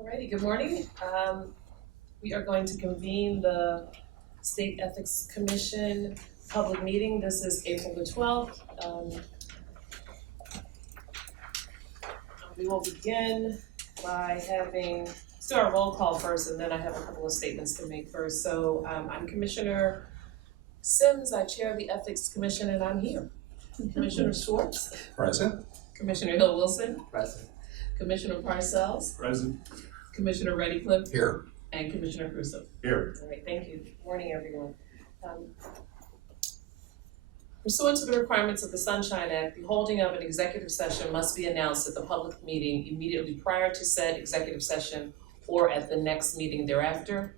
Alrighty, good morning. We are going to convene the State Ethics Commission public meeting. This is April the 12th. We will begin by let's do our roll call first, and then I have a couple of statements to make first. So I'm Commissioner Sims, I chair the Ethics Commission, and I'm here. Commissioner Schwartz. Present. Commissioner Hill Wilson. Present. Commissioner Parcells. Present. Commissioner Reddycliffe. Here. And Commissioner Crusoe. Here. All right, thank you. Good morning, everyone. Pursuant to the requirements of the Sunshine Act, the holding of an executive session must be announced at the public meeting immediately prior to said executive session or at the next meeting thereafter.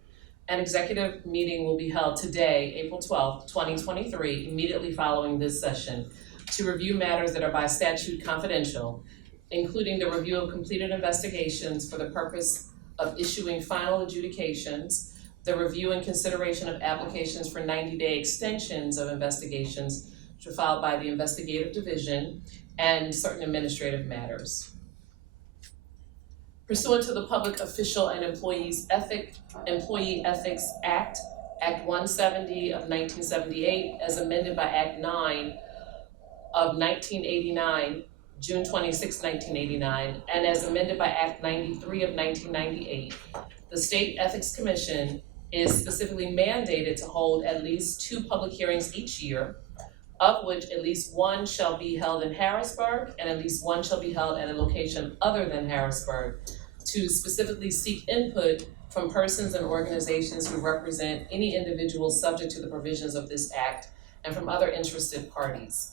An executive meeting will be held today, April 12th, 2023, immediately following this session, to review matters that are by statute confidential, including the review of completed investigations for the purpose of issuing final adjudications, the review and consideration of applications for 90-day extensions of investigations which were filed by the investigative division, and certain administrative matters. Pursuant to the Public Official and Employee Ethics Act, Act 170 of 1978, as amended by Act 9 of 1989, June 26, 1989, and as amended by Act 93 of 1998, the State Ethics Commission is specifically mandated to hold at least 2 public hearings each year, of which at least one shall be held in Harrisburg and at least one shall be held at a location other than Harrisburg, to specifically seek input from persons and organizations who represent any individuals subject to the provisions of this act and from other interested parties.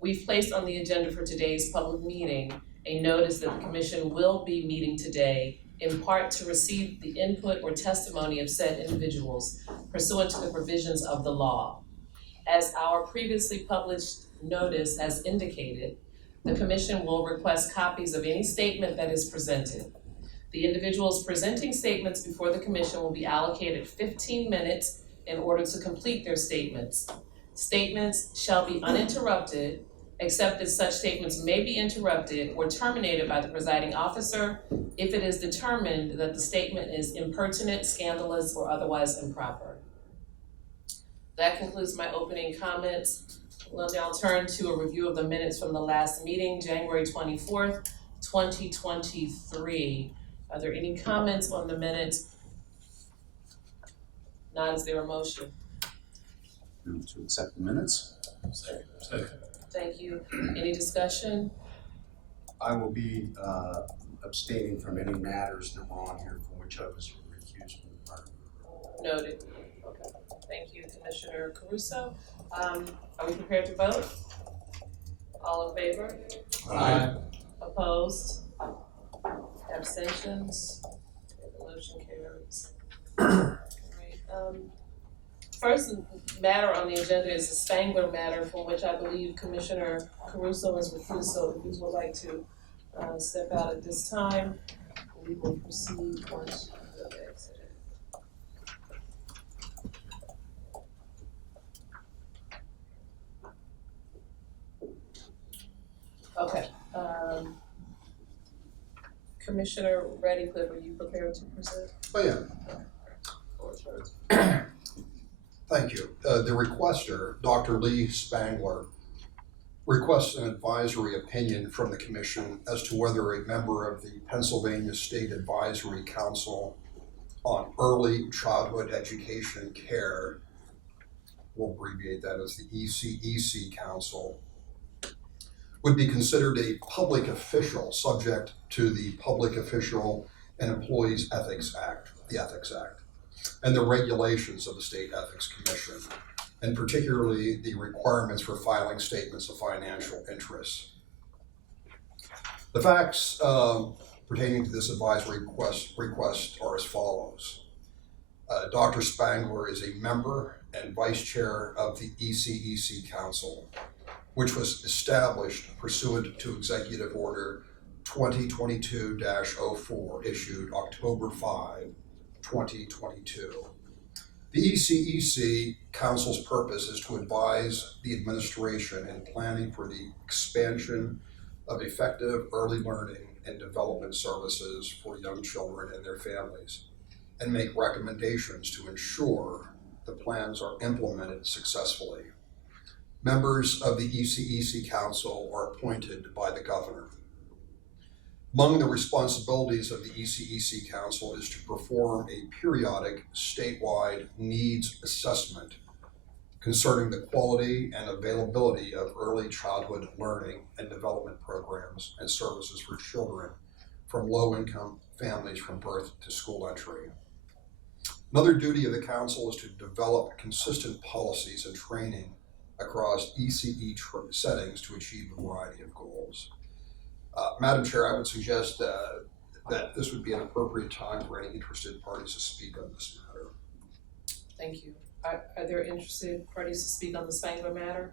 We've placed on the agenda for today's public meeting a notice that the Commission will be meeting today in part to receive the input or testimony of said individuals pursuant to the provisions of the law. As our previously published notice has indicated, the Commission will request copies of any statement that is presented. The individuals presenting statements before the Commission will be allocated 15 minutes in order to complete their statements. Statements shall be uninterrupted, except that such statements may be interrupted or terminated by the presiding officer if it is determined that the statement is impertinent, scandalous, or otherwise improper. That concludes my opening comments. We'll now turn to a review of the minutes from the last meeting, January 24th, 2023. Are there any comments on the minutes? Not, is there a motion? Move to accept the minutes. Second. Thank you. Any discussion? I will be abstaining from any matters that were on here from which I was recused from the party. Noted. Okay. Thank you, Commissioner Caruso. Are we prepared to vote? All in favor? Aye. Opposed? Abstentions? The motion carries. Alright, first matter on the agenda is the Spangler matter, for which I believe Commissioner Caruso is recused, so if you would like to step out at this time, we will proceed once you have exited. Okay, Commissioner Reddycliffe, are you prepared to present? Oh, yeah. Floor is yours. Thank you. The requester, Dr. Lee Spangler, requests an advisory opinion from the Commission as to whether a member of the Pennsylvania State Advisory Council on Early Childhood Education Care, we'll abbreviate that as the ECEC Council, would be considered a public official subject to the Public Official and Employees Ethics Act, the Ethics Act, and the regulations of the State Ethics Commission, and particularly the requirements for filing statements of financial interests. The facts pertaining to this advisory request are as follows. Dr. Spangler is a member and vice chair of the ECEC Council, which was established pursuant to Executive Order 2022-04, issued October 5, 2022. The ECEC Council's purpose is to advise the administration in planning for the expansion of effective early learning and development services for young children and their families, and make recommendations to ensure the plans are implemented successfully. Members of the ECEC Council are appointed by the governor. Among the responsibilities of the ECEC Council is to perform a periodic statewide needs assessment concerning the quality and availability of early childhood learning and development programs and services for children from low-income families from birth to school entry. Another duty of the Council is to develop consistent policies and training across ECE settings to achieve a variety of goals. Madam Chair, I would suggest that this would be an appropriate time for any interested parties to speak on this matter. Thank you. Are there interested parties to speak on the Spangler matter?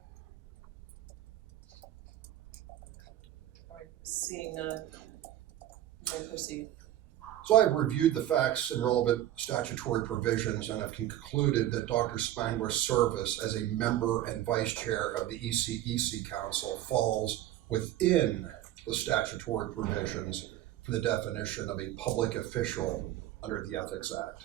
All right, seeing none, you may proceed. So I've reviewed the facts and relevant statutory provisions and have concluded that Dr. Spangler's service as a member and vice chair of the ECEC Council falls within the statutory provisions for the definition of a public official under the Ethics Act.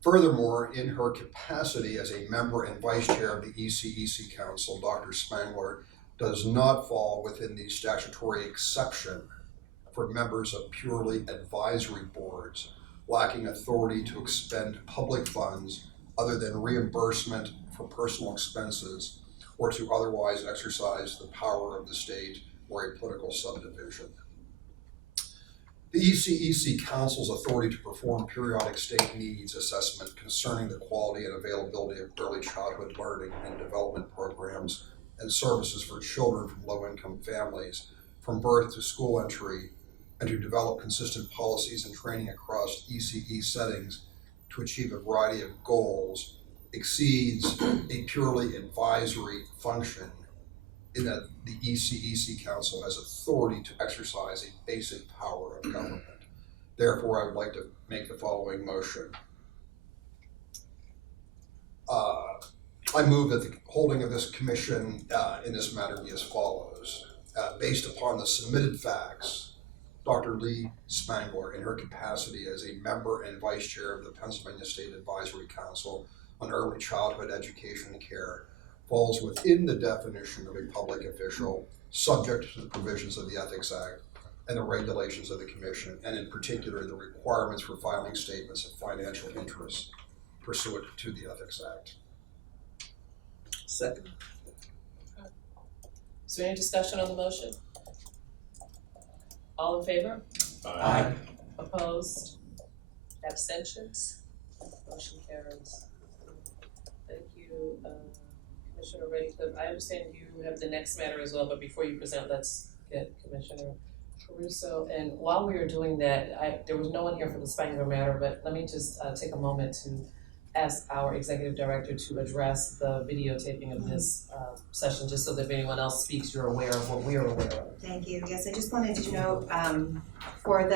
Furthermore, in her capacity as a member and vice chair of the ECEC Council, Dr. Spangler does not fall within the statutory exception for members of purely advisory boards lacking authority to expend public funds other than reimbursement for personal expenses or to otherwise exercise the power of the state or a political subdivision. The ECEC Council's authority to perform periodic state needs assessment concerning the quality and availability of early childhood learning and development programs and services for children from low-income families from birth to school entry, and to develop consistent policies and training across ECE settings to achieve a variety of goals exceeds a purely advisory function in that the ECEC Council has authority to exercise a basic power of government. Therefore, I would like to make the following motion. I move that the holding of this commission in this matter be as follows. Based upon the submitted facts, Dr. Lee Spangler, in her capacity as a member and vice chair of the Pennsylvania State Advisory Council on Early Childhood Education and Care, falls within the definition of a public official, subject to the provisions of the Ethics Act and the regulations of the Commission, and in particular the requirements for filing statements of financial interest pursuant to the Ethics Act. Second. Is there any discussion on the motion? All in favor? Aye. Opposed? Abstentions? Motion carries. Thank you, Commissioner Redcliffe. I understand you have the next matter as well, but before you present, let's get Commissioner Caruso. And while we are doing that, there was no one here for the Spangler matter, but let me just take a moment to ask our executive director to address the videotaping of this session, just so that if anyone else speaks, you're aware of what we're aware of. Thank you. Yes, I just wanted to note for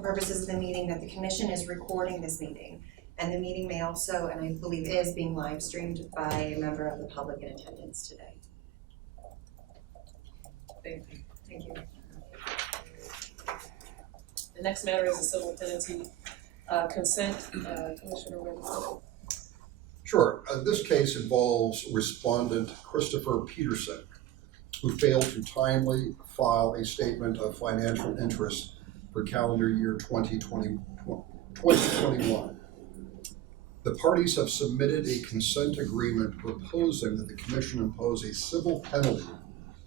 purposes of the meeting that the commission is recording this meeting, and the meeting may also, and I believe is being live streamed by a member of the public in attendance today. Thank you. Thank you. The next matter is a civil penalty consent. Commissioner Redcliffe. Sure. This case involves respondent Christopher Peterson, who failed to timely file a statement of financial interest for calendar year 2021. The parties have submitted a consent agreement proposing that the Commission impose a civil penalty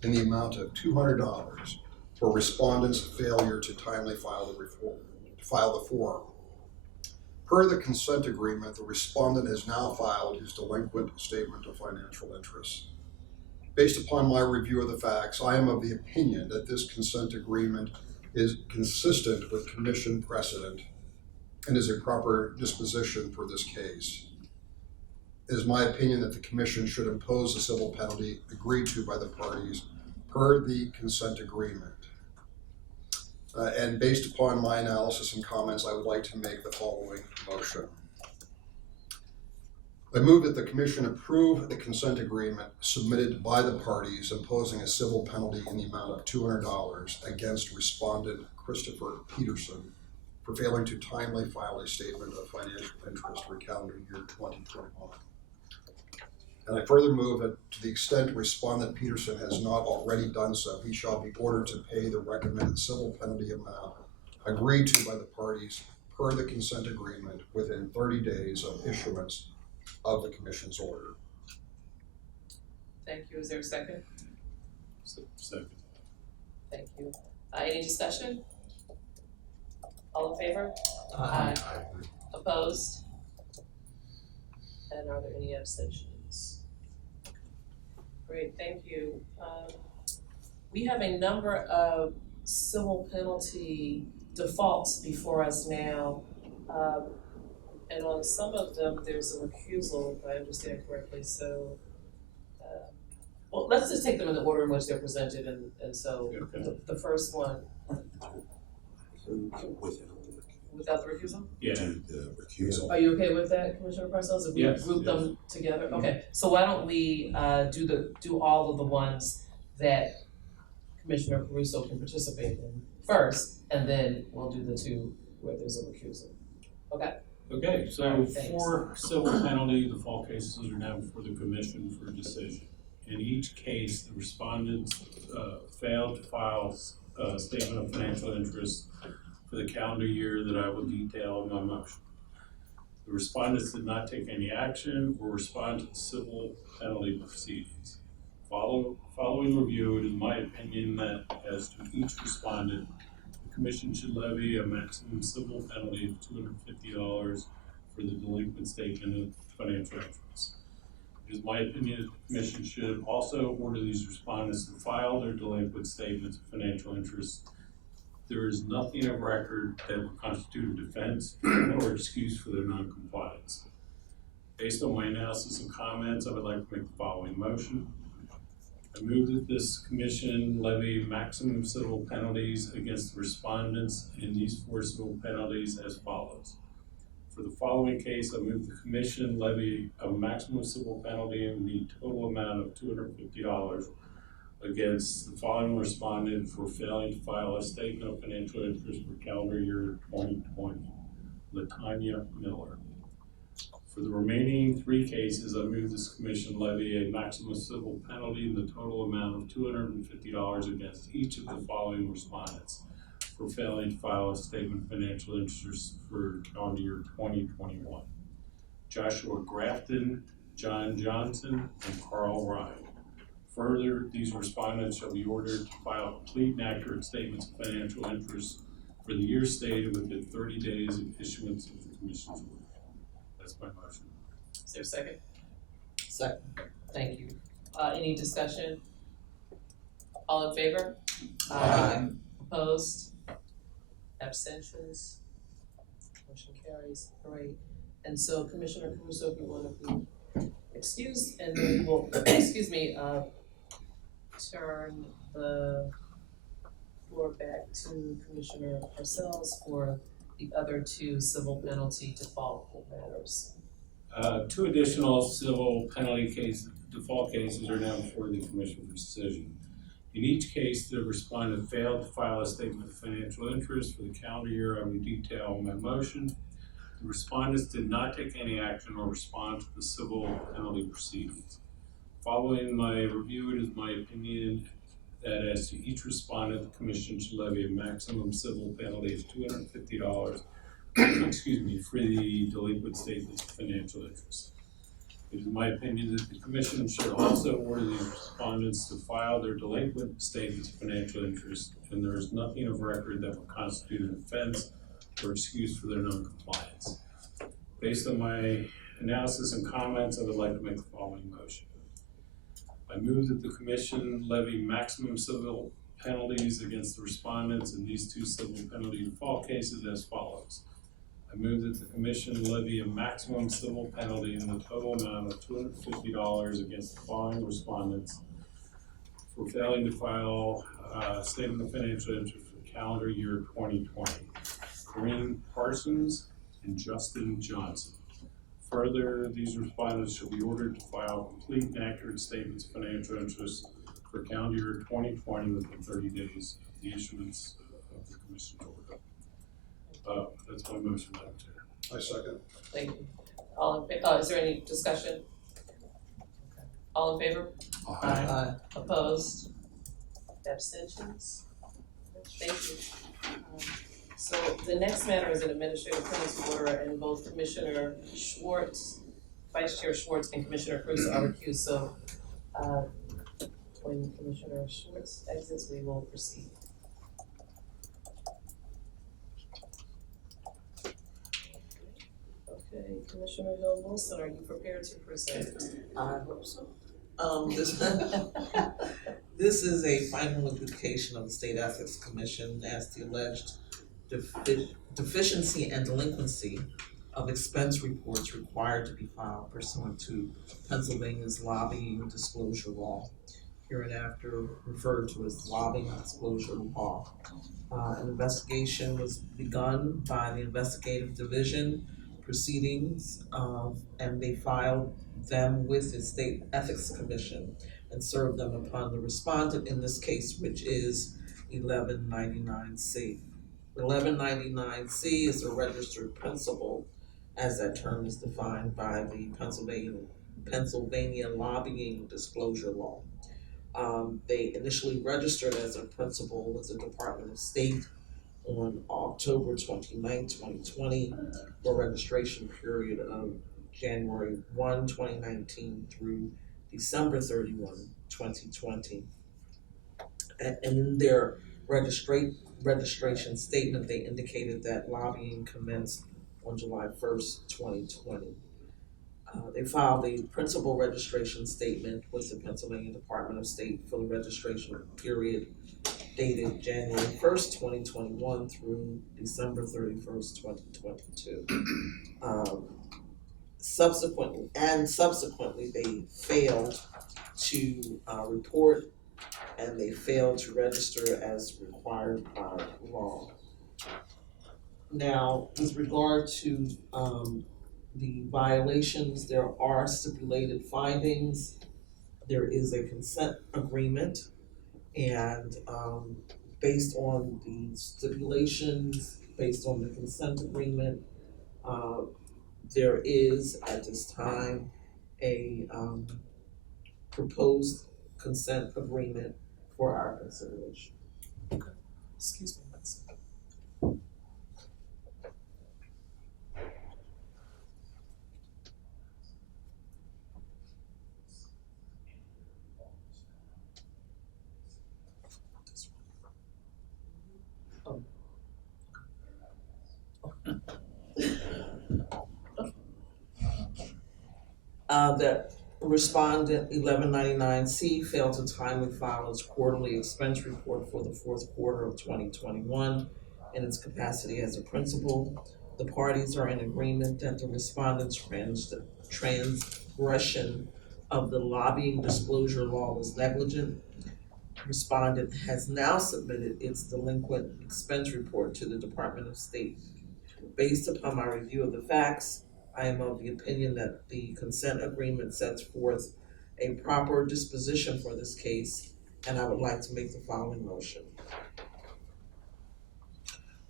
in the amount of $200 for respondent's failure to timely file the form. Per the consent agreement, the respondent has now filed his delinquent statement of financial interest. Based upon my review of the facts, I am of the opinion that this consent agreement is consistent with Commission precedent and is a proper disposition for this case. It is my opinion that the Commission should impose a civil penalty agreed to by the parties per the consent agreement. And based upon my analysis and comments, I would like to make the following motion. I move that the commission approve the consent agreement submitted by the parties imposing a civil penalty in the amount of $200 against respondent Christopher Peterson for failing to timely file a statement of financial interest for calendar year 2021. And I further move that to the extent respondent Peterson has not already done so, he shall be ordered to pay the recommended civil penalty amount agreed to by the parties per the consent agreement within 30 days of issuance of the commission's order. Thank you. Is there a second? Second. Thank you. Any discussion? All in favor? Aye. Opposed? And are there any abstentions? Great, thank you. We have a number of civil penalty defaults before us now. And on some of them, there's a recusal, if I understand correctly, so. Well, let's just take them in the order in which they're presented, and so Okay. the first one, without the recusal? Yeah. The recusal. Are you okay with that, Commissioner Parcells? If we Yes, group yes. them together? Okay, so why don't we do all of the ones that Commissioner Caruso can participate in first, and then we'll do the two where there's a recusal. Okay? Okay, so Thanks. 4 civil penalty default cases are now before the commission for decision. In each case, the respondents failed to file a statement of financial interest for the calendar year that I will detail in my motion. The respondents did not take any action or respond to the civil penalty proceedings. Following review, it is my opinion that as to each respondent, the commission should levy a maximum civil penalty of $250 for the delinquent statement of financial interest. It is my opinion that the commission should also order these respondents to file their delinquent statements of financial interest. There is nothing of record that would constitute a defense or excuse for their noncompliance. Based on my analysis and comments, I would like to make the following motion. I move that this commission levy maximum civil penalties against the respondents in these 4 civil penalties as follows. For the following case, I move the commission levy a maximum civil penalty in the total amount of $250 against the following respondent for failing to file a statement of financial interest for calendar year 2020, Latanya Miller. For the remaining 3 cases, I move this commission levy a maximum civil penalty in the total amount of $250 against each of the following respondents for failing to file a statement of financial interest for calendar year 2021. Joshua Grafton, John Johnson, and Carl Ryan. Further, these respondents shall be ordered to file complete and accurate statements of financial interest for the year stated within 30 days of issuance of the commission's order. That's my motion. Is there a second? Second. Thank you. Any discussion? All in favor? Opposed? Abstentions? Motion carries. Great. And so Commissioner Caruso, if you want to be excused, and then we'll, excuse me, turn the floor back to Commissioner Parcells for the other 2 civil penalty default matters. 2 additional civil penalty default cases are now before the commission for decision. In each case, the respondent failed to file a statement of financial interest for the calendar year I will detail in my motion. The respondents did not take any action or respond to the civil penalty proceedings. Following my review, it is my opinion that as to each respondent, the commission should levy a maximum civil penalty of $250 excuse me, for the delinquent statements of financial interest. It is my opinion that the commission should also order the respondents to file their delinquent statements of financial interest, and there is nothing of record that would constitute an offense or excuse for their noncompliance. Based on my analysis and comments, I would like to make the following motion. I move that the commission levy maximum civil penalties against the respondents in these 2 civil penalty default cases as follows. I move that the commission levy a maximum civil penalty in the total amount of $250 against the following respondents for failing to file a statement of financial interest for the calendar year 2020. Corinne Parsons and Justin Johnson. Further, these respondents shall be ordered to file complete and accurate statements of financial interest for calendar year 2020 within 30 days of the issuance of the commission's order. That's my motion, Madam Chair. I second. Thank you. All in is there any discussion? All in favor? Opposed? Abstentions? Thank you. So the next matter is an administrative penalty order, and both Commissioner Schwartz, Vice Chair Schwartz, and Commissioner Cruz are recused. So when Commissioner Schwartz exits, we will proceed. Okay, Commissioner Hill Wilson, are you prepared to present? I hope so. This is a final implication of the State Ethics Commission as the alleged deficiency and delinquency of expense reports required to be filed pursuant to Pennsylvania's lobbying disclosure law, hereinafter referred to as lobbying disclosure law. An investigation was begun by the investigative division proceedings, and they filed them with the State Ethics Commission and served them upon the respondent in this case, which is 1199C. 1199C is a registered principal, as that term is defined by the Pennsylvania lobbying disclosure law. They initially registered as a principal with the Department of State on October 29, 2020, for registration period of January 1, 2019 through December 31, 2020. And in their registration statement, they indicated that lobbying commenced on July 1st, 2020. They filed a principal registration statement with the Pennsylvania Department of State for the registration period dated January 1st, 2021 through December 31st, 2022. Subsequently, they failed to report, and they failed to register as required by law. Now, with regard to the violations, there are stipulated findings. There is a consent agreement, and based on the stipulations, based on the consent agreement, there is at this time a proposed consent agreement for our consideration. Excuse me one second. That respondent 1199C failed to timely file its quarterly expense report for the fourth quarter of 2021 in its capacity as a principal. The parties are in agreement that the respondent's transgression of the lobbying disclosure law was negligent. Respondent has now submitted its delinquent expense report to the Department of State. Based upon my review of the facts, I am of the opinion that the consent agreement sets forth a proper disposition for this case, and I would like to make the following motion.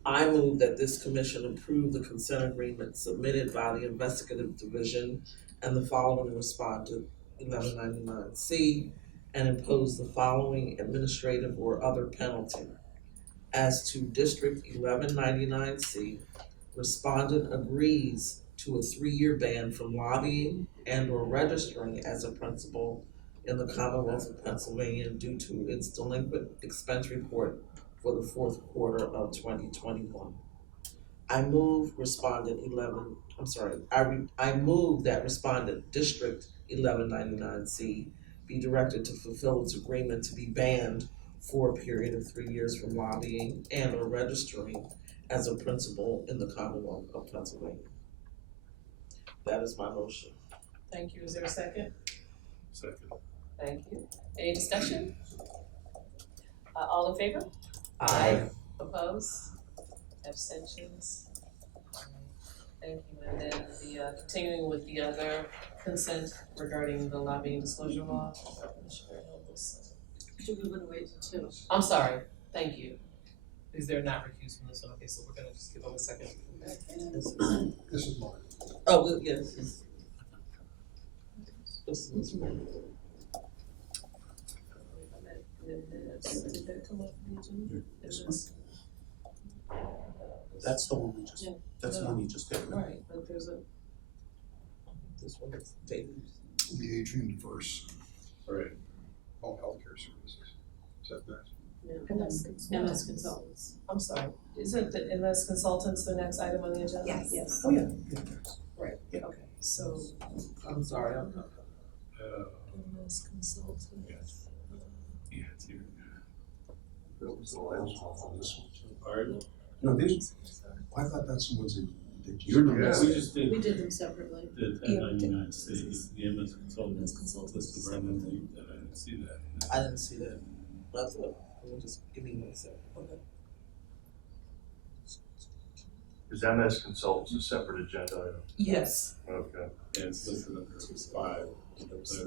I move that this commission approve the consent agreement submitted by the investigative division and the following respondent, 1199C, and impose the following administrative or other penalty. As to District 1199C, respondent agrees to a 3-year ban from lobbying and or registering as a principal in the Commonwealth of Pennsylvania due to its delinquent expense report for the fourth quarter of 2021. I move that respondent District 1199C be directed to fulfill its agreement to be banned for a period of 3 years from lobbying and or registering as a principal in the Commonwealth of Pennsylvania. That is my motion. Thank you. Is there a second? Second. Thank you. Any discussion? All in favor? Aye. Opposed? Abstentions? Thank you, and then continuing with the other consent regarding the lobbying disclosure law. Should we wanna wait till? I'm sorry, thank you. Because they're not recused from this one, okay, so we're gonna just give them a second. This is mine. Oh, well, yes. This is mine. Did that come up on the agenda? This Is That's the one we just, Yeah. that's the No. one you just did. Right, but there's a, This one is David. The aging and diverse Right. home healthcare services. Is that next? MS Consultants. I'm sorry, isn't the MS Consultants the next item on the agenda? Yes. Oh, yeah. Right, okay, so I'm sorry, I'm not. MS Consultants. Yeah, it's here. That was the last one on this one too. Pardon? No, these, I thought that's the ones that just. You're the Yeah, we just did We did them separately. the Yeah, 1099 C, the MS consultants. Consultants. List of Brendan, I didn't see that. I didn't see that. That's what, let me just, give me 1 second. Is MS Consultants a separate agenda item? Yes. Okay. Yeah, it's listed under 5.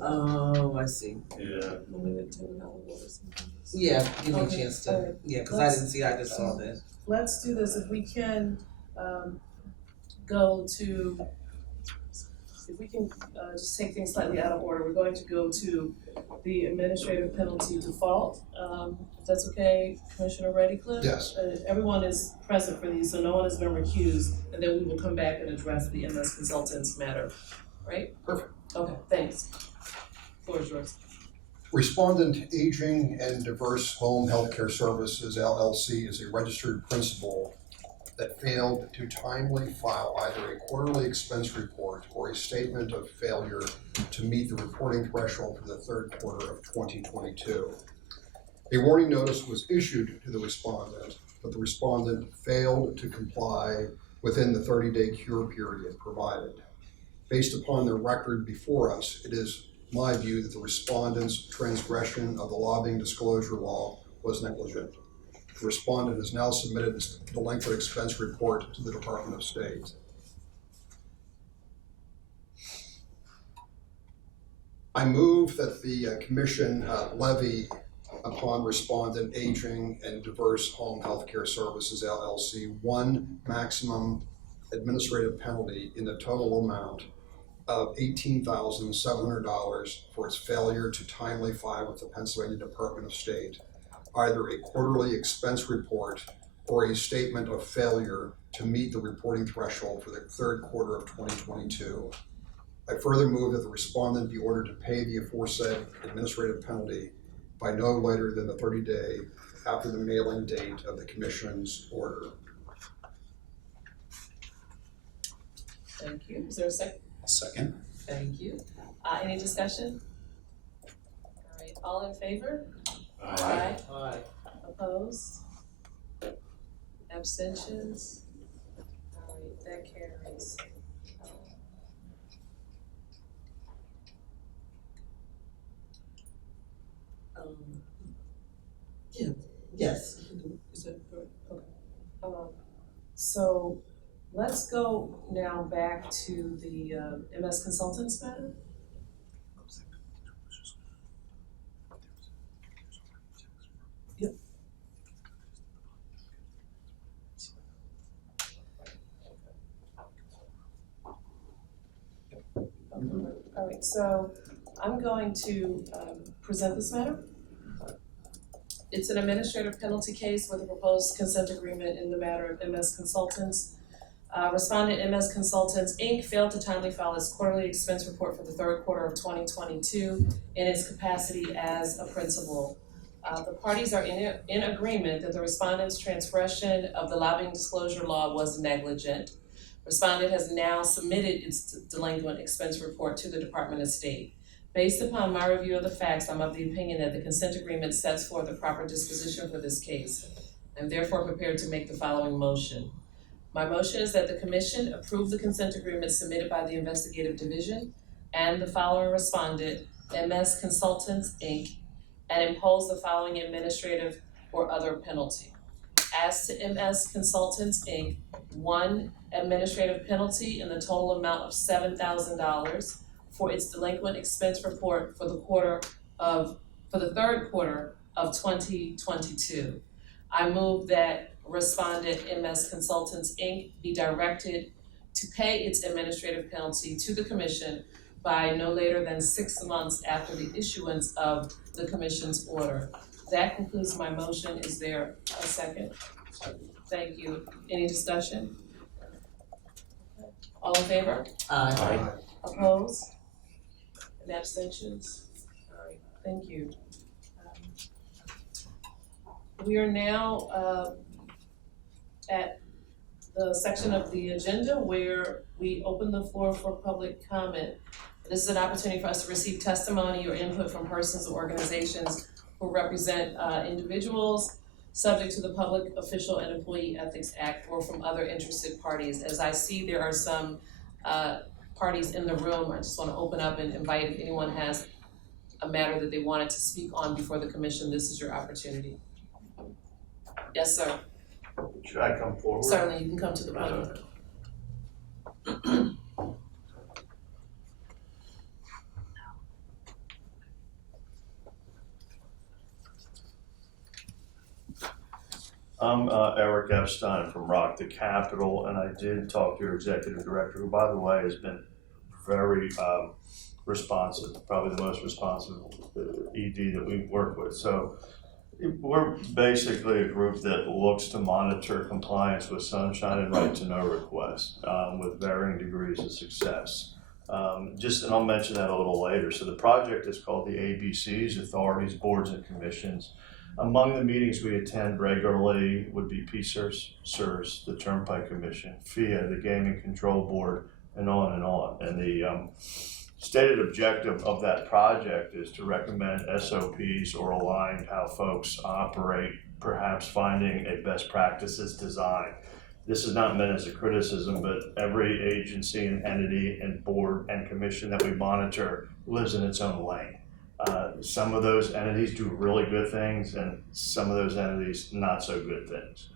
Oh, I see. Yeah. Yeah, give me a Okay, chance all to, right. yeah, cause I Let's- didn't see, I just saw that. Let's do this, if we can, go to, if we can, just take things slightly out of order, we're going to go to the administrative penalty default. If that's okay, Commissioner Reddy-Cliff? Yes. Everyone is present for these, so no one has been recused, and then we will come back and address the MS Consultants matter, right? Perfect. Okay, thanks. Floor is yours. Respondent Aging and Diverse Home Healthcare Services LLC is a registered principal that failed to timely file either a quarterly expense report or a statement of failure to meet the reporting threshold for the third quarter of 2022. A warning notice was issued to the respondent, but the respondent failed to comply within the 30-day cure period provided. Based upon the record before us, it is my view that the respondent's transgression of the lobbying disclosure law was negligent. The respondent has now submitted his delinquent expense report to the Department of State. I move that the commission levy upon respondent Aging and Diverse Home Healthcare Services LLC one maximum administrative penalty in the total amount of $18,700 for its failure to timely file with the Pennsylvania Department of State either a quarterly expense report or a statement of failure to meet the reporting threshold for the third quarter of 2022. I further move that the respondent be ordered to pay the aforesaid administrative penalty by no later than the 30-day after the mailing date of the commission's order. Thank you. Is there a second? Second. Thank you. Any discussion? All right, all in favor? Aye. Aye. Opposed? Abstentions? All right, that carries. Yeah, yes. Is that correct? Okay. So let's go now back to the MS Consultants matter. Yep. All right, so I'm going to present this matter. It's an administrative penalty case with a proposed consent agreement in the matter of MS Consultants. Respondent MS Consultants, Inc. failed to timely file its quarterly expense report for the third quarter of 2022 in its capacity as a principal. The parties are in agreement that the respondent's transgression of the lobbying disclosure law was negligent. Respondent has now submitted its delinquent expense report to the Department of State. Based upon my review of the facts, I'm of the opinion that the consent agreement sets forth a proper disposition for this case. I'm therefore prepared to make the following motion. My motion is that the Commission approve the consent agreement submitted by the Investigative Division and the following respondent, MS Consultants, Inc., and impose the following administrative or other penalty. as to MS Consultants, Inc., 1, administrative penalty in the total amount of $7,000 for its delinquent expense report for the third quarter of 2022. I move that respondent MS Consultants, Inc. be directed to pay its administrative penalty to the commission by no later than 6 months after the issuance of the commission's order. That concludes my motion. Is there a second? Thank you. Any discussion? All in favor? Aye. Opposed? And abstentions? All right, thank you. We are now at the section of the agenda where we open the floor for public comment. This is an opportunity for us to receive testimony or input from persons or organizations who represent individuals subject to the Public Official and Employee Ethics Act or from other interested parties. As I see there are some parties in the room, I just want to open up and invite if anyone has a matter that they wanted to speak on before the commission, this is your opportunity. Yes, sir. Should I come forward? Certainly, you can come to the podium. I'm Eric Epstein from Rock the Capitol, and I did talk to your executive director, who, by the way, has been very responsive, probably the most responsive ED that we've worked with. So we're basically a group that looks to monitor compliance with sunshine and right to know requests with varying degrees of success. And I'll mention that a little later. So the project is called the ABCs, Authorities, Boards, and Commissions. Among the meetings we attend regularly would be PSERS, SERS, the Turnpike Commission, FIA, the Gaming Control Board, and on and on. And the stated objective of that project is to recommend SOPs or align how folks operate, perhaps finding a best practices design. This is not meant as a criticism, but every agency and entity and board and commission that we monitor lives in its own lane. Some of those entities do really good things, and some of those entities not so good things.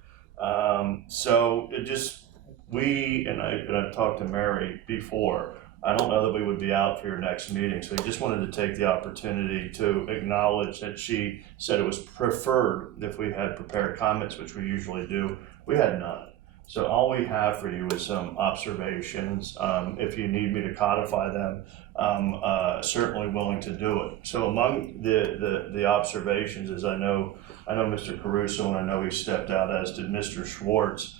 So it just, I've talked to Mary before, I don't know that we would be out for your next meeting, so I just wanted to take the opportunity to acknowledge that she said it was preferred if we had prepared comments, which we usually do. We had none. So all we have for you is some observations. If you need me to codify them, I'm certainly willing to do it. So among the observations is I know Mr. Caruso, and I know he stepped out, as did Mr. Schwartz.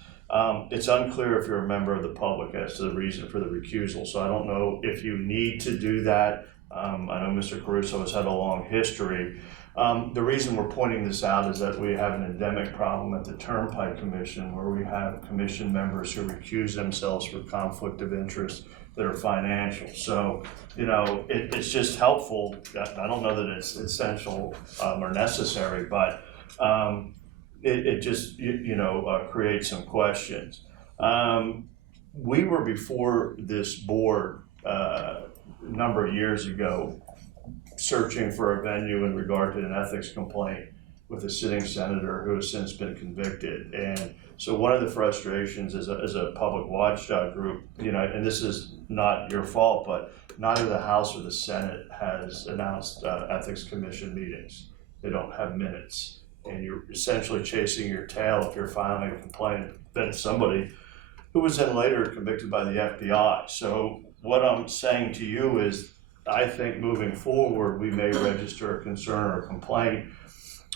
It's unclear if you're a member of the public as to the reason for the recusal. So I don't know if you need to do that. I know Mr. Caruso has had a long history. The reason we're pointing this out is that we have an endemic problem at the Turnpike Commission, where we have commission members who recuse themselves for conflict of interest that are financial. So, it's just helpful. I don't know that it's essential or necessary, but it just, creates some questions. We were before this board a number of years ago searching for a venue in regard to an ethics complaint with a sitting senator who has since been convicted. And so one of the frustrations as a public watchdog group, and this is not your fault, but neither the House or the Senate has announced ethics commission meetings. They don't have minutes. And you're essentially chasing your tail if you're filing a complaint against somebody who was then later convicted by the FBI. So what I'm saying to you is, I think moving forward, we may register a concern or a complaint.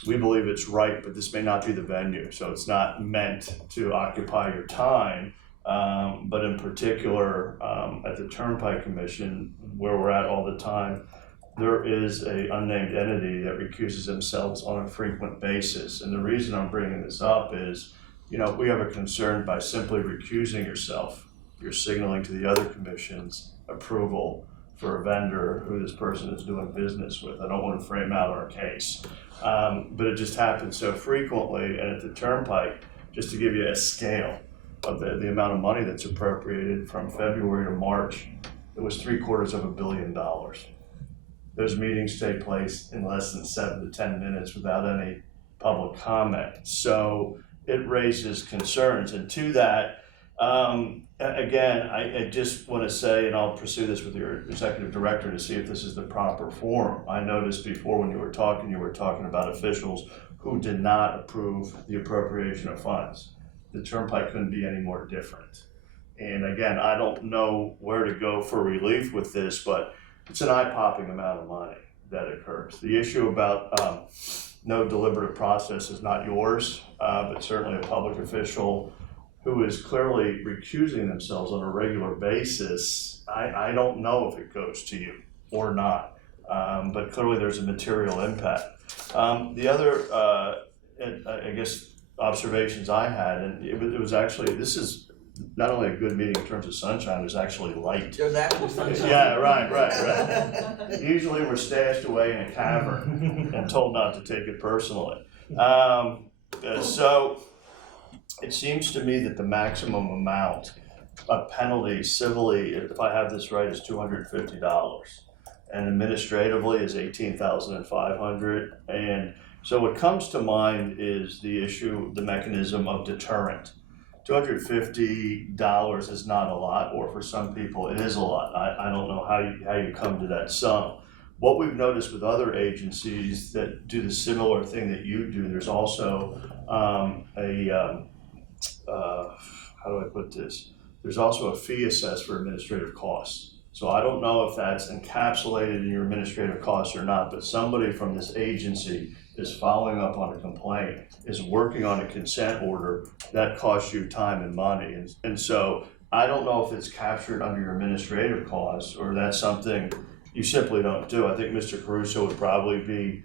We believe it's right, but this may not be the venue. So it's not meant to occupy your time, but in particular, at the Turnpike Commission, where we're at all the time, there is an unnamed entity that recuses themselves on a frequent basis. And the reason I'm bringing this up is, we have a concern by simply recusing yourself, you're signaling to the other commissions approval for a vendor who this person is doing business with. I don't want to frame out our case, but it just happens so frequently. And at the Turnpike, just to give you a scale of the amount of money that's appropriated from February to March, it was $750 million. Those meetings take place in less than 7 to 10 minutes without any public comment. So it raises concerns. And to that, again, I just want to say, and I'll pursue this with your executive director to see if this is the proper forum. I noticed before when you were talking about officials who did not approve the appropriation of funds. The Turnpike couldn't be any more different. And again, I don't know where to go for relief with this, but it's an eye-popping amount of money that occurs. The issue about no deliberative process is not yours, but certainly a public official who is clearly recusing themselves on a regular basis. I don't know if it goes to you or not, but clearly there's a material impact. The other, I guess, observations I had, and it was actually, this is not only a good meeting in terms of sunshine, it was actually light. There's actually sunshine. Yeah, right. Usually we're stashed away in a cavern and told not to take it personally. So it seems to me that the maximum amount of penalty civilly, if I have this right, is $250, and administratively is $18,500. And so what comes to mind is the issue, the mechanism of deterrent. $250 is not a lot, or for some people it is a lot. I don't know how you come to that sum. What we've noticed with other agencies that do the similar thing that you do, there's also how do I put this? There's also a fee assessed for administrative costs. So I don't know if that's encapsulated in your administrative costs or not, but somebody from this agency is following up on a complaint, is working on a consent order that costs you time and money. And so I don't know if it's captured under your administrative costs or that's something you simply don't do. I think Mr. Caruso would probably be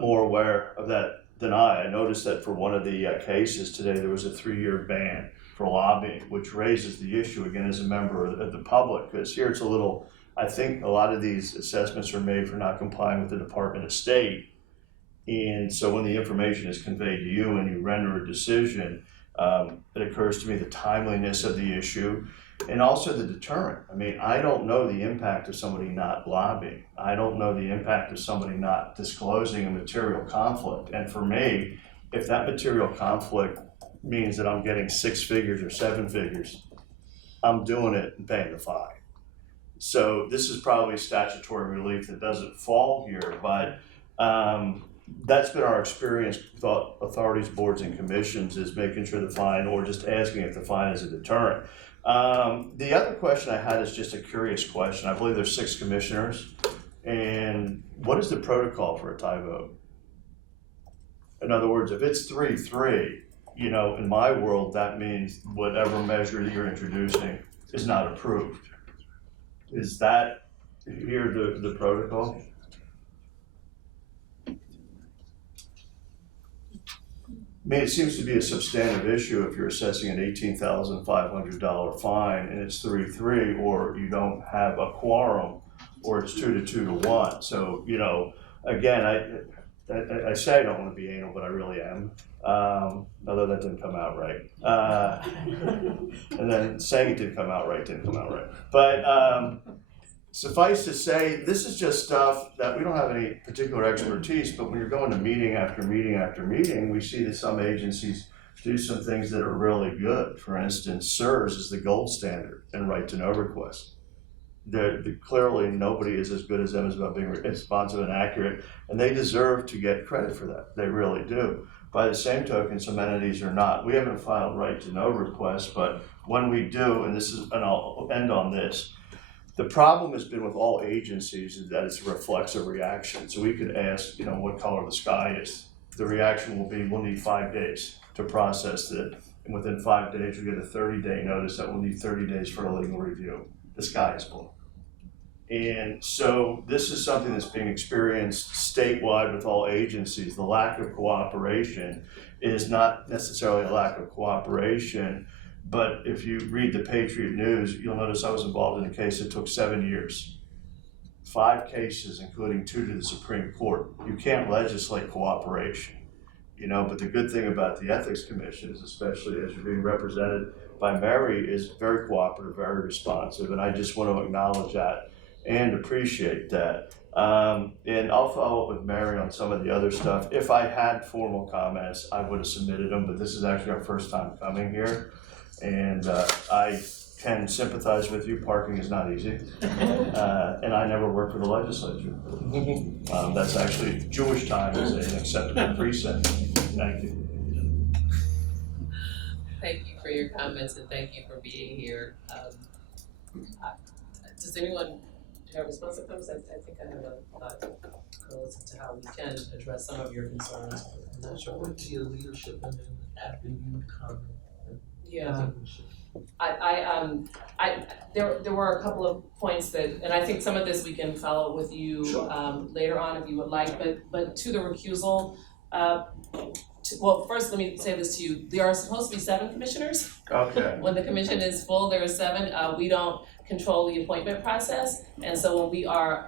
more aware of that than I. I noticed that for one of the cases today, there was a 3-year ban for lobbying, which raises the issue again as a member of the public, because here it's a little, I think a lot of these assessments are made for not complying with the Department of State. And so when the information is conveyed to you and you render a decision, it occurs to me the timeliness of the issue and also the deterrent. I mean, I don't know the impact of somebody not lobbying. I don't know the impact of somebody not disclosing a material conflict. And for me, if that material conflict means that I'm getting 6 figures or 7 figures, I'm doing it and paying the fine. So this is probably statutory relief that doesn't fall here, but that's been our experience with authorities, boards, and commissions, is making sure the fine, or just asking if the fine is a deterrent. The other question I had is just a curious question. I believe there's 6 commissioners, and what is the protocol for a tie vote? In other words, if it's 3-3, you know, in my world, that means whatever measure that you're introducing is not approved. Is that here the protocol? I mean, it seems to be a substantive issue if you're assessing an $18,500 fine and it's 3-3, or you don't have a quorum, or it's 2 to 1. So, you know, again, I say I don't want to be anal, but I really am. Although that didn't come out right. And then saying it didn't come out right. But suffice to say, this is just stuff that we don't have any particular expertise, but when you're going to meeting after meeting after meeting, we see that some agencies do some things that are really good. For instance, SERS is the gold standard in right to know requests. Clearly nobody is as good as them about being responsive and accurate, and they deserve to get credit for that. They really do. By the same token, some entities are not. We haven't filed right to know requests, but when we do, and I'll end on this, the problem has been with all agencies is that it's a reflexive reaction. So we could ask, you know, what color the sky is. The reaction will be, we'll need 5 days to process it, and within 5 days we get a 30-day notice that we'll need 30 days for a legal review. The sky is blue. And so this is something that's being experienced statewide with all agencies. The lack of cooperation is not necessarily a lack of cooperation, but if you read the Patriot News, you'll notice I was involved in a case that took 7 years. 5 cases, including 2 to the Supreme Court. You can't legislate cooperation, you know, but the good thing about the Ethics Commission is, especially as you're being represented by Mary, is very cooperative, very responsive, and I just want to acknowledge that and appreciate that. And I'll follow up with Mary on some of the other stuff. If I had formal comments, I would have submitted them, but this is actually our first time coming here. And I can sympathize with you, parking is not easy. And I never worked for the legislature. That's actually, Jewish time is an acceptable precinct. Thank you. Thank you for your comments and thank you for being here. Does anyone have response to comments? I think I have a thought relative to how we can address some of your concerns. I'm not sure. Went to your leadership and then after you comment. Yeah. There were a couple of points that, and I think some of this we can follow with you later on if you would like, but to the recusal, well, first let me say this to you, there are supposed to be 7 commissioners. Okay. When the commission is full, there are 7, we don't control the appointment process, and so when we are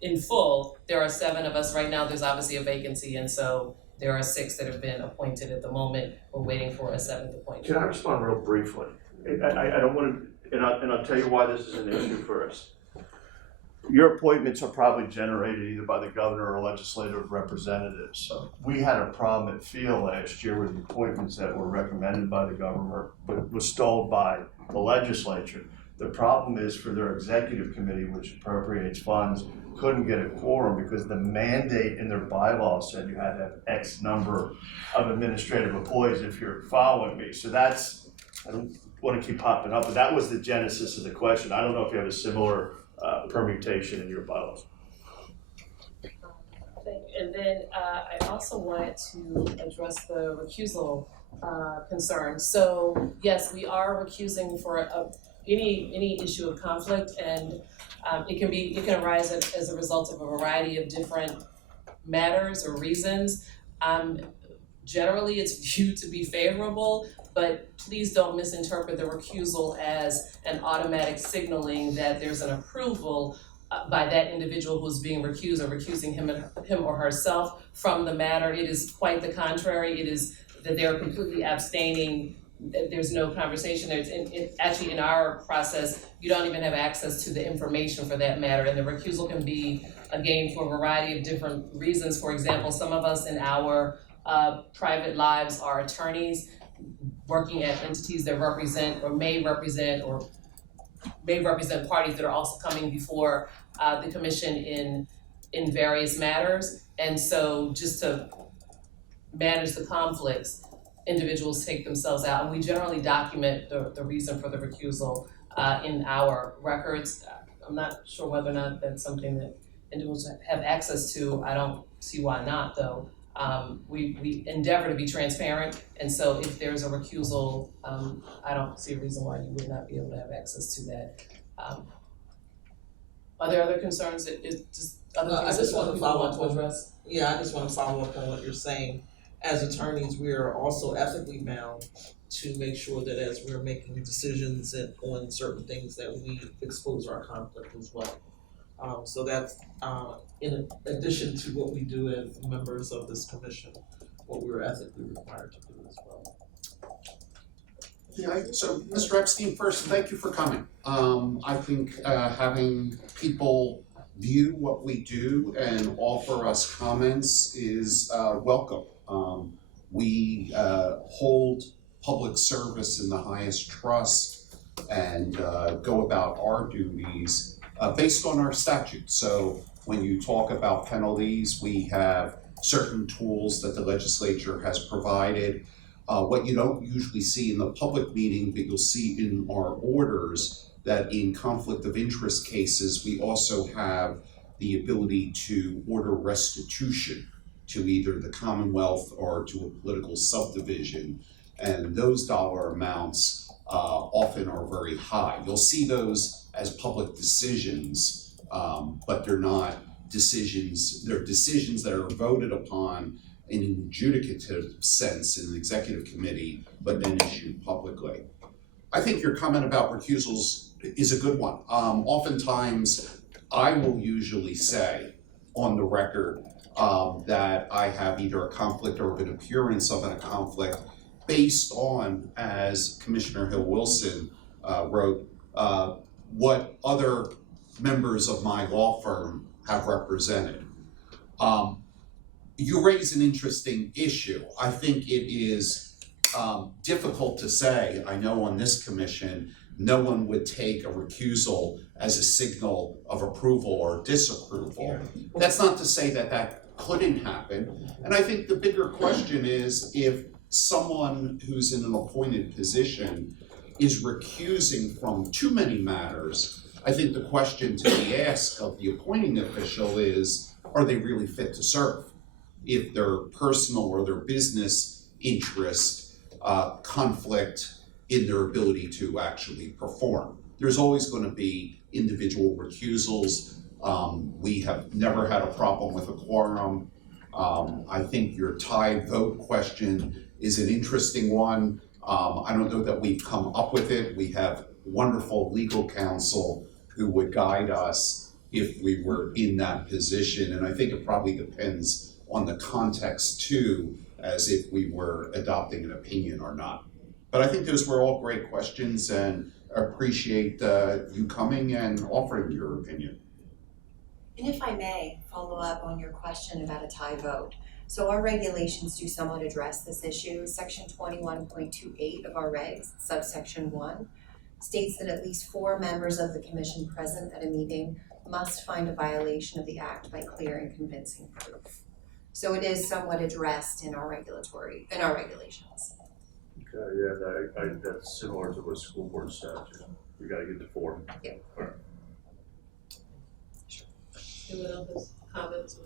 in full, there are 7 of us right now, there's obviously a vacancy, and so there are 6 that have been appointed at the moment. We're waiting for a 7th appointment. Can I respond real briefly? I don't want to, and I'll tell you why this is an issue for us. Your appointments are probably generated either by the governor or legislative representatives. We had a problem at Field last year with the appointments that were recommended by the governor, but was stalled by the legislature. The problem is for their executive committee, which appropriates funds, couldn't get a quorum because the mandate in their bylaws said you had to have X number of administrative employees if you're following me. So that's, I don't want to keep popping up, but that was the genesis of the question. I don't know if you have a similar permutation in your bylaws. And then I also wanted to address the recusal concern. So yes, we are recusing for any issue of conflict, and it can arise as a result of a variety of different matters or reasons. Generally, it's viewed to be favorable, but please don't misinterpret the recusal as an automatic signaling that there's an approval by that individual who's being recused or recusing him or herself from the matter. It is quite the contrary. It is that they're completely abstaining. There's no conversation. Actually, in our process, you don't even have access to the information for that matter. And the recusal can be, again, for a variety of different reasons. For example, some of us in our private lives are attorneys working at entities that represent or may represent parties that are also coming before the commission in various matters. And so just to manage the conflicts, individuals take themselves out, and we generally document the reason for the recusal in our records. I'm not sure whether or not that's something that individuals have access to. I don't see why not, though. We endeavor to be transparent, and so if there's a recusal, I don't see a reason why you would not be able to have access to that. Are there other concerns that I just want to follow up on address? Yeah, I just want to follow up on what you're saying. As attorneys, we are also ethically bound to make sure that as we're making decisions on certain things that we expose our conflict as well. So that's in addition to what we do as members of this commission, what we're ethically required to do as well. Yeah, so Mr. Epstein, first, thank you for coming. I think having people view what we do and offer us comments is welcome. We hold public service in the highest trust and go about our duties based on our statute. So when you talk about penalties, we have certain tools that the legislature has provided. What you don't usually see in the public meeting, but you'll see in our orders, that in conflict of interest cases, we also have the ability to order restitution to either the Commonwealth or to a political subdivision. And those dollar amounts often are very high. You'll see those as public decisions, but they're not decisions. They're decisions that are voted upon in an adjudicative sense in an executive committee, but then issued publicly. I think your comment about recusals is a good one. Oftentimes, I will usually say on the record that I have either a conflict or an appearance of a conflict based on, as Commissioner Hill Wilson wrote, what other members of my law firm have represented. You raise an interesting issue. I think it is difficult to say. I know on this commission, no one would take a recusal as a signal of approval or disapproval. That's not to say that that couldn't happen. And I think the bigger question is, if someone who's in an appointed position is recusing from too many matters, I think the question to be asked of the appointing official is, are they really fit to serve? If their personal or their business interest conflict in their ability to actually perform. There's always going to be individual recusals. We have never had a problem with a quorum. I think your tie vote question is an interesting one. I don't know that we've come up with it. We have wonderful legal counsel who would guide us if we were in that position. And I think it probably depends on the context too, as if we were adopting an opinion or not. But I think those were all great questions, and appreciate you coming and offering your opinion. And if I may follow up on your question about a tie vote. So our regulations do somewhat address this issue. Section 21.28 of our regs, subsection 1, states that at least 4 members of the commission present at a meeting must find a violation of the act by clear and convincing proof. So it is somewhat addressed in our regulations. Okay, yeah, that's similar to what school board statute. We gotta get the 4. Yep. All right. Anyone else has comments?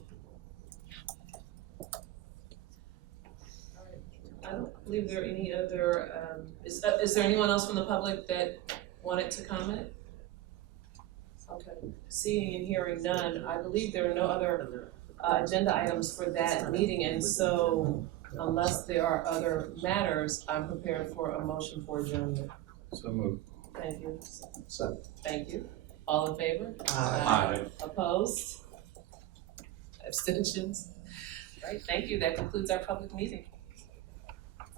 Alright, I don't believe there are any other, is there anyone else from the public that wanted to comment? Okay, seeing and hearing none, I believe there are no other agenda items for that meeting, and so unless there are other matters, I'm prepared for a motion for adjournment. So moved. Thank you. So, Thank you. All in favor? Aye. Opposed? Abstentions? All right, thank you. That concludes our public meeting.